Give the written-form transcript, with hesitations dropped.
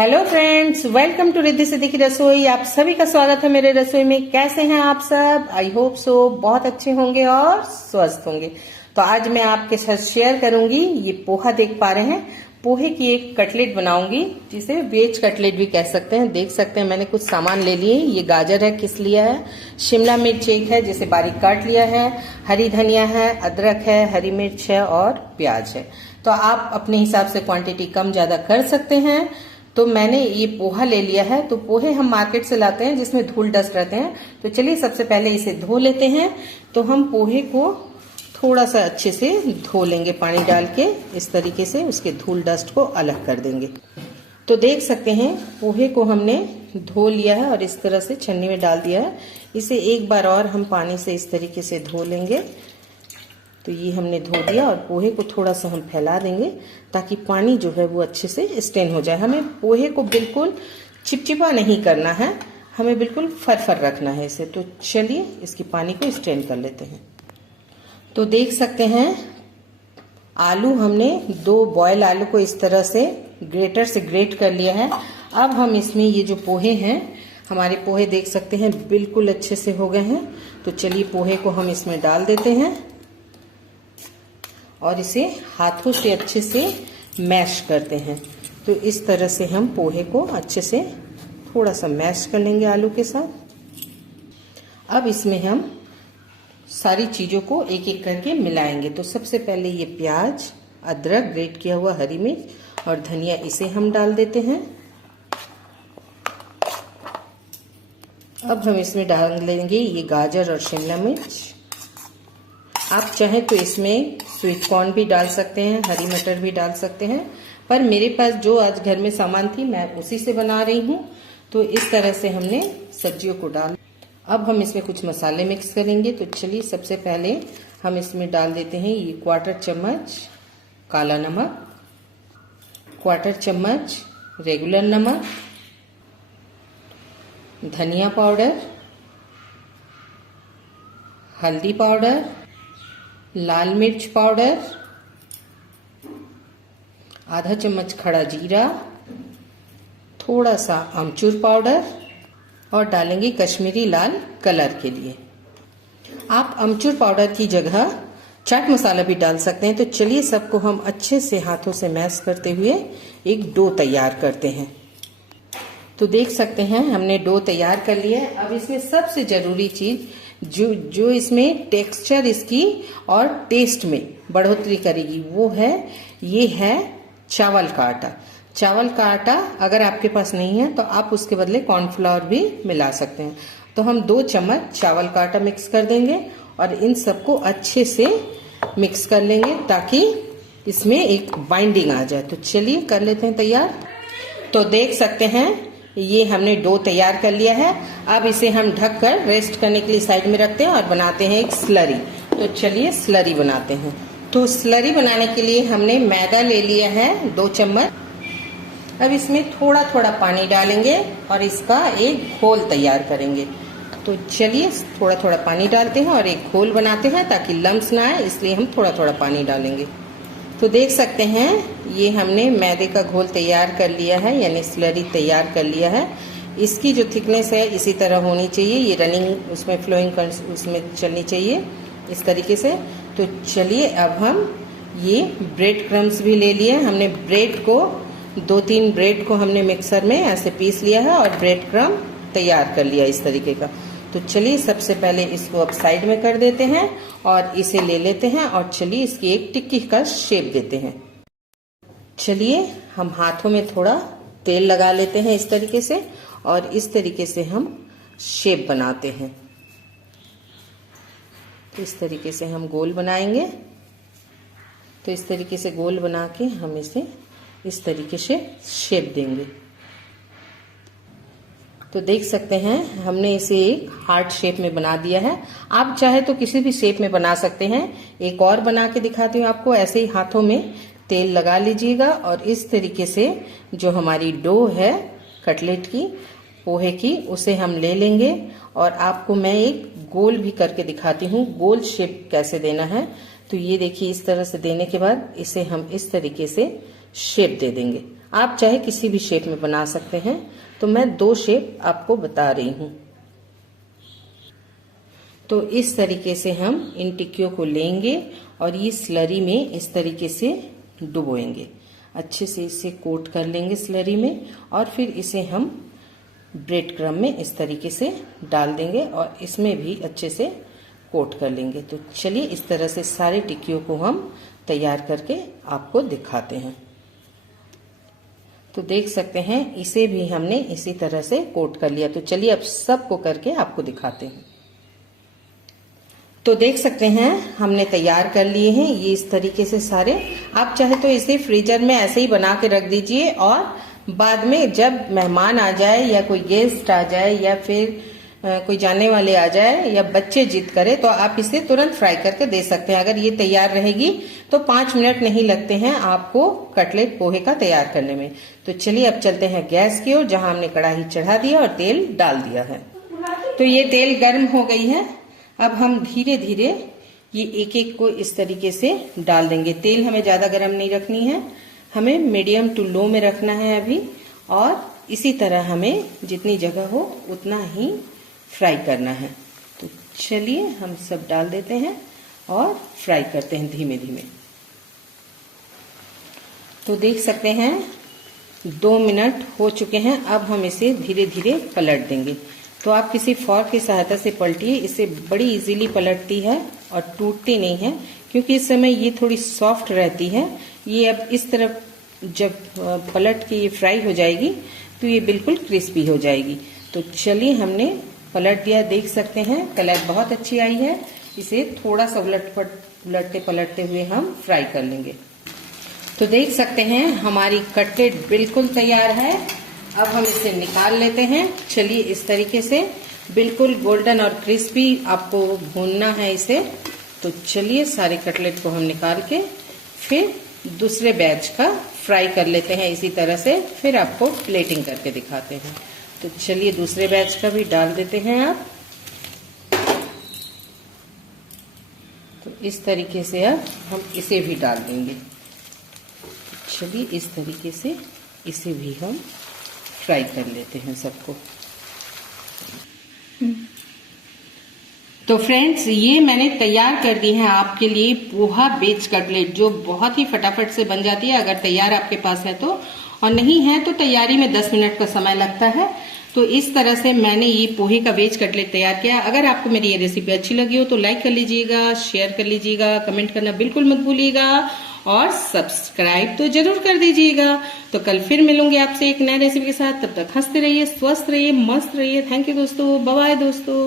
Hello friends, welcome to Riddhi Siddhi की रसोई। आप सभी का स्वागत है मेरे रसोई में। कैसे हैं आप सब? आई होप सो बहुत अच्छे होंगे और स्वस्थ होंगे। तो आज मैं आपके साथ शेयर करूंगी, ये पोहा देख पा रहे हैं, पोहे की एक कटलेट बनाऊंगी, जिसे वेज कटलेट भी कह सकते हैं। देख सकते हैं मैंने कुछ सामान ले लिए। ये गाजर है, किस लिया है, शिमला मिर्च एक है जिसे बारीक काट लिया है, हरी धनिया है, अदरक है, हरी मिर्च है और प्याज है। तो आप अपने हिसाब से क्वांटिटी कम ज्यादा कर सकते हैं। तो मैंने ये पोहा ले लिया है। तो पोहे हम मार्केट से लाते हैं जिसमें धूल डस्ट रहते हैं। तो चलिए सबसे पहले इसे धो लेते हैं। तो हम पोहे को थोड़ा सा अच्छे से धो लेंगे, पानी डाल के इस तरीके से उसके धूल डस्ट को अलग कर देंगे। तो देख सकते हैं पोहे को हमने धो लिया है और इस तरह से छन्नी में डाल दिया है। इसे एक बार और हम पानी से इस तरीके से धो लेंगे। तो ये हमने धो दिया और पोहे को थोड़ा सा हम फैला देंगे ताकि पानी जो है वो अच्छे से स्टेन हो जाए। हमें पोहे को बिल्कुल चिपचिपा नहीं करना है, हमें बिल्कुल फरफर रखना है इसे। तो चलिए इसकी पानी को स्टेन कर लेते हैं। तो देख सकते हैं आलू हमने 2 बॉयल आलू को इस तरह से ग्रेटर से ग्रेट कर लिया है। अब हम इसमें ये जो पोहे हैं, हमारे पोहे देख सकते हैं बिल्कुल अच्छे से हो गए हैं। तो चलिए पोहे को हम इसमें डाल देते हैं और इसे हाथों से अच्छे से मैश करते हैं। तो इस तरह से हम पोहे को अच्छे से थोड़ा सा मैश कर लेंगे आलू के साथ। अब इसमें हम सारी चीजों को एक एक करके मिलाएंगे। तो सबसे पहले ये प्याज, अदरक, ग्रेट किया हुआ हरी मिर्च और धनिया, इसे हम डाल देते हैं। अब हम इसमें डाल लेंगे ये गाजर और शिमला मिर्च। आप चाहें तो इसमें स्वीट कॉर्न भी डाल सकते हैं, हरी मटर भी डाल सकते हैं, पर मेरे पास जो आज घर में सामान थी मैं उसी से बना रही हूँ। तो इस तरह से हमने सब्जियों को डाल। अब हम इसमें कुछ मसाले मिक्स करेंगे। तो चलिए सबसे पहले हम इसमें डाल देते हैं ये 1/4 चम्मच काला नमक, 1/4 चम्मच रेगुलर नमक, धनिया पाउडर, हल्दी पाउडर, लाल मिर्च पाउडर, आधा चम्मच खड़ा जीरा, थोड़ा सा अमचूर पाउडर और डालेंगे कश्मीरी लाल कलर के लिए। आप अमचूर पाउडर की जगह चाट मसाला भी डाल सकते हैं। तो चलिए सबको हम अच्छे से हाथों से मैश करते हुए एक डो तैयार करते हैं। तो देख सकते हैं हमने डो तैयार कर लिया है। अब इसमें सबसे जरूरी चीज जो इसमें टेक्सचर इसकी और टेस्ट में बढ़ोतरी करेगी वो है, ये है चावल का आटा। चावल का आटा अगर आपके पास नहीं है तो आप उसके बदले कॉर्नफ्लावर भी मिला सकते हैं। तो हम 2 चम्मच चावल का आटा मिक्स कर देंगे और इन सबको अच्छे से मिक्स कर लेंगे ताकि इसमें एक बाइंडिंग आ जाए। तो चलिए कर लेते हैं तैयार। तो देख सकते हैं ये हमने डो तैयार कर लिया है। अब इसे हम ढककर रेस्ट करने के लिए साइड में रखते हैं और बनाते हैं एक स्लरी। तो चलिए स्लरी बनाते हैं। तो स्लरी बनाने के लिए हमने मैदा ले लिया है 2 चम्मच। अब इसमें थोड़ा थोड़ा पानी डालेंगे और इसका एक घोल तैयार करेंगे। तो चलिए थोड़ा थोड़ा पानी डालते हैं और एक घोल बनाते हैं ताकि लम्स ना आए, इसलिए हम थोड़ा थोड़ा पानी डालेंगे। तो देख सकते हैं ये हमने मैदे का घोल तैयार कर लिया है, यानी स्लरी तैयार कर लिया है। इसकी जो थिकनेस है इसी तरह होनी चाहिए, ये रनिंग उसमें फ्लोइंग उसमें चलनी चाहिए इस तरीके से। तो चलिए अब हम ये ब्रेड क्रम्स भी ले लिए। हमने ब्रेड को 2-3 ब्रेड को हमने मिक्सर में ऐसे पीस लिया है और ब्रेड क्रम तैयार कर लिया इस तरीके का। तो चलिए सबसे पहले इसको अब साइड में कर देते हैं और इसे ले लेते हैं और चलिए इसकी एक टिक्की का शेप देते हैं। चलिए हम हाथों में थोड़ा तेल लगा लेते हैं इस तरीके से और इस तरीके से हम शेप बनाते हैं। तो इस तरीके से हम गोल बनाएंगे। तो इस तरीके से गोल बना के हम इसे इस तरीके से शेप देंगे। तो देख सकते हैं हमने इसे एक हार्ट शेप में बना दिया है। आप चाहे तो किसी भी शेप में बना सकते हैं। एक और बना के दिखाती हूँ आपको। ऐसे ही हाथों में तेल लगा लीजिएगा और इस तरीके से जो हमारी डो है कटलेट की, पोहे की, उसे हम ले लेंगे और आपको मैं एक गोल भी करके दिखाती हूँ, गोल शेप कैसे देना है। तो ये देखिए इस तरह से देने के बाद इसे हम इस तरीके से शेप दे देंगे। आप चाहे किसी भी शेप में बना सकते हैं। तो मैं 2 शेप आपको बता रही हूं। तो इस तरीके से हम इन टिक्कियों को लेंगे और ये स्लरी में इस तरीके से डुबोएंगे। अच्छे से इसे कोट कर लेंगे स्लरी में और फिर इसे हम ब्रेड क्रम्ब में इस तरीके से डाल देंगे और इसमें भी अच्छे से कोट कर लेंगे। तो चलिए इस तरह से सारे टिक्कियों को हम तैयार करके आपको दिखाते हैं। तो देख सकते हैं इसे भी हमने इसी तरह से कोट कर लिया। तो चलिए अब सबको करके आपको दिखाते हैं। तो देख सकते हैं हमने तैयार कर लिए हैं ये इस तरीके से सारे। आप चाहे तो इसे फ्रीजर में ऐसे ही बना के रख दीजिए और बाद में जब मेहमान आ जाए या कोई गेस्ट आ जाए या फिर कोई जाने वाले आ जाए या बच्चे जिद करे तो आप इसे तुरंत फ्राई करके दे सकते हैं। अगर ये तैयार रहेगी तो 5 मिनट नहीं लगते हैं आपको कटलेट पोहे का तैयार करने में। तो चलिए अब चलते हैं गैस की ओर, जहां हमने कढ़ाई चढ़ा दिया और तेल डाल दिया है। तो ये तेल गर्म हो गई है। अब हम धीरे धीरे ये एक एक को इस तरीके से डाल देंगे। तेल हमें ज्यादा गर्म नहीं रखनी है, हमें मीडियम टू लो में रखना है अभी। और इसी तरह हमें जितनी जगह हो उतना ही फ्राई करना है। तो चलिए हम सब डाल देते हैं और फ्राई करते हैं धीमे धीमे। तो देख सकते हैं 2 मिनट हो चुके हैं। अब हम इसे धीरे धीरे पलट देंगे। तो आप किसी फोर्क की सहायता से पलटिए, इससे बड़ी इजीली पलटती है और टूटती नहीं है, क्योंकि इस समय ये थोड़ी सॉफ्ट रहती है। ये अब इस तरफ जब पलट के ये फ्राई हो जाएगी तो ये बिल्कुल क्रिस्पी हो जाएगी। तो चलिए हमने पलट दिया, देख सकते हैं कलर बहुत अच्छी आई है। इसे थोड़ा सा उलटते पलटते हुए हम फ्राई कर लेंगे। तो देख सकते हैं हमारी कटलेट बिल्कुल तैयार है। अब हम इसे निकाल लेते हैं। चलिए इस तरीके से बिल्कुल गोल्डन और क्रिस्पी आपको भूनना है इसे। तो चलिए सारे कटलेट को हम निकाल के फिर दूसरे बैच का फ्राई कर लेते हैं इसी तरह से, फिर आपको प्लेटिंग करके दिखाते हैं। तो चलिए दूसरे बैच का भी डाल देते हैं आप। तो इस तरीके से अब हम इसे भी डाल देंगे। चलिए इस तरीके से इसे भी हम फ्राई कर लेते हैं सबको। तो फ्रेंड्स ये मैंने तैयार कर दी है आपके लिए पोहा वेज कटलेट, जो बहुत ही फटाफट से बन जाती है अगर तैयार आपके पास है तो, और नहीं है तो तैयारी में 10 मिनट का समय लगता है। तो इस तरह से मैंने ये पोहे का वेज कटलेट तैयार किया। अगर आपको मेरी ये रेसिपी अच्छी लगी हो तो लाइक कर लीजिएगा, शेयर कर लीजिएगा, कमेंट करना बिल्कुल मत भूलिएगा और सब्सक्राइब तो जरूर कर दीजिएगा। तो कल फिर मिलूंगी आपसे एक नए रेसिपी के साथ। तब तक हंसते रहिए, स्वस्थ रहिए, मस्त रहिए। थैंक यू दोस्तों, बाय बाय दोस्तों।